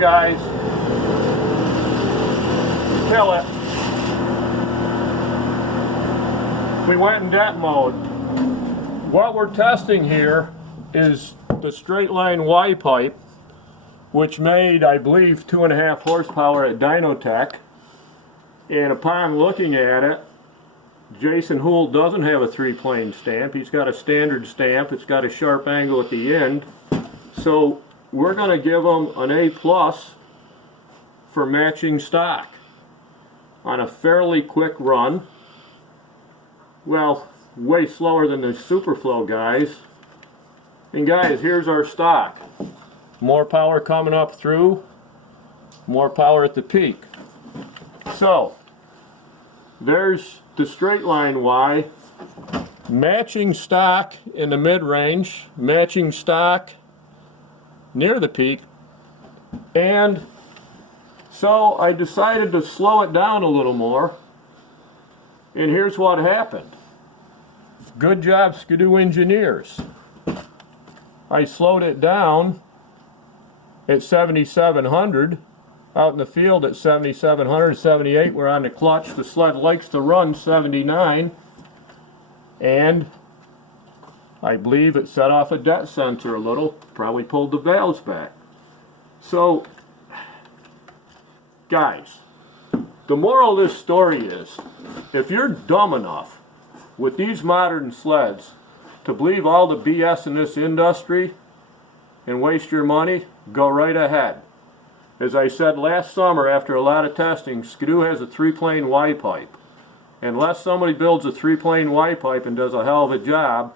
guys. Kill it. We went in det mode. What we're testing here is the straight line Y pipe, which made, I believe, 2.5 horsepower at Dyno. And upon looking at it, Jason Houle doesn't have a 3-plane stamp. He's got a standard stamp. It's got a sharp angle at the end. So we're going to give him an A+ for matching stock on a fairly quick run. Well, way slower than the Superflow guys. And guys, here's our stock. More power coming up through, more power at the peak. So there's the straight line Y, matching stock in the mid-range, matching stock near the peak, and so I decided to slow it down a little more, and here's what happened. Good job, Skidoo engineers. I slowed it down at 7,700. Out in the field at 7,700, 78, we're on the clutch. The sled likes to run 79, and I believe it set off a det sensor a little, probably pulled the valves back. So, guys, the moral of this story is, if you're dumb enough with these modern sleds to believe all the BS in this industry and waste your money, go right ahead. As I said last summer, after a lot of testing, Skidoo has a 3-plane Y pipe. Unless somebody builds a 3-plane Y pipe and does a hell of a job,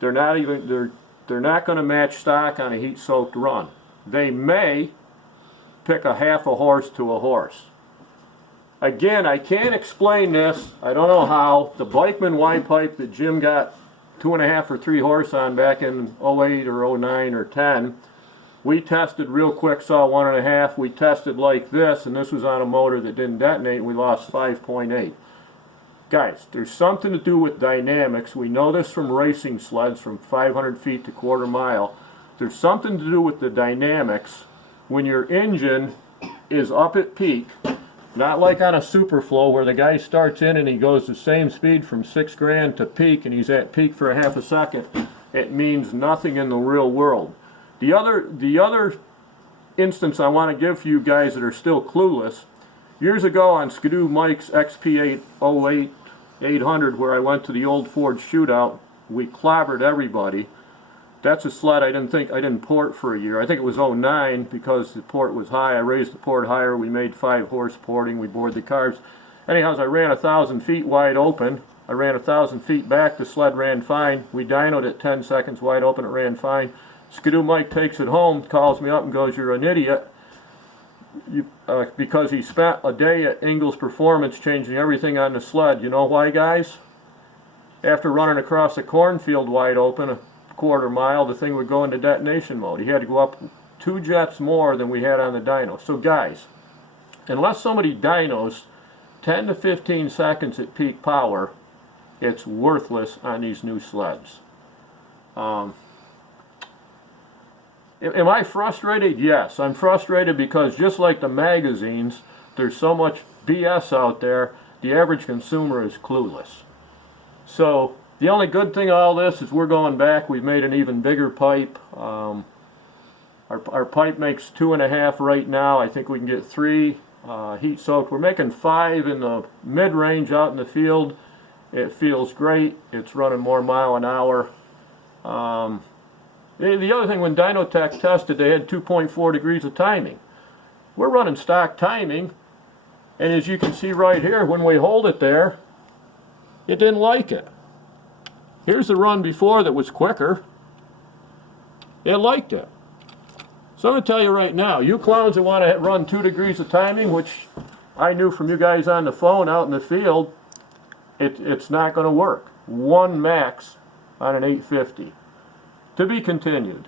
they're not going to match stock on a heat-soaked run. They may pick a half a horse to a horse. Again, I can't explain this. I don't know how. The Bikeman Y pipe that Jim got 2.5 or 3 horse on back in 08 or 09 or 10. We tested real quick, saw 1.5. We tested like this, and this was on a motor that didn't detonate, and we lost 5.8. Guys, there's something to do with dynamics. We know this from racing sleds from 500 feet to quarter mile. There's something to do with the dynamics when your engine is up at peak, not like on a Superflow where the guy starts in and he goes the same speed from 6 grand to peak, and he's at peak for a half a second. It means nothing in the real world. The other instance I want to give for you guys that are still clueless, years ago on Skidoo Mike's XP808 800, where I went to the old Ford shootout, we clobbered everybody. That's a sled I didn't port for a year. I think it was 09 because the port was high. I raised the port higher. We made 5 horse porting. We bored the carbs. Anyhow, I ran 1,000 feet wide open. I ran 1,000 feet back. The sled ran fine. We dynoed at 10 seconds wide open. It ran fine. Skidoo Mike takes it home, calls me up and goes, "You're an idiot," because he spent a day at Ingles Performance changing everything on the sled. You know why, guys? After running across a cornfield wide open, a quarter mile, the thing would go into detonation mode. He had to go up 2 jets more than we had on the dyno. So guys, unless somebody dynos 10 to 15 seconds at peak power, it's worthless on these new sleds. Am I frustrated? Yes, I'm frustrated because just like the magazines, there's so much BS out there, the average consumer is clueless. So the only good thing of all this is we're going back. We've made an even bigger pipe. Our pipe makes 2.5 right now. I think we can get 3 heat soaked. We're making 5 in the mid-range out in the field. It feels great. It's running more mile an hour. The other thing, when Dyno tested, they had 2.4 degrees of timing. We're running stock timing, and as you can see right here, when we hold it there, it didn't like it. Here's the run before that was quicker. It liked it. So I'm going to tell you right now, you clowns that want to run 2 degrees of timing, which I knew from you guys on the phone out in the field, it's not going to work. 1 max on an 850. To be continued.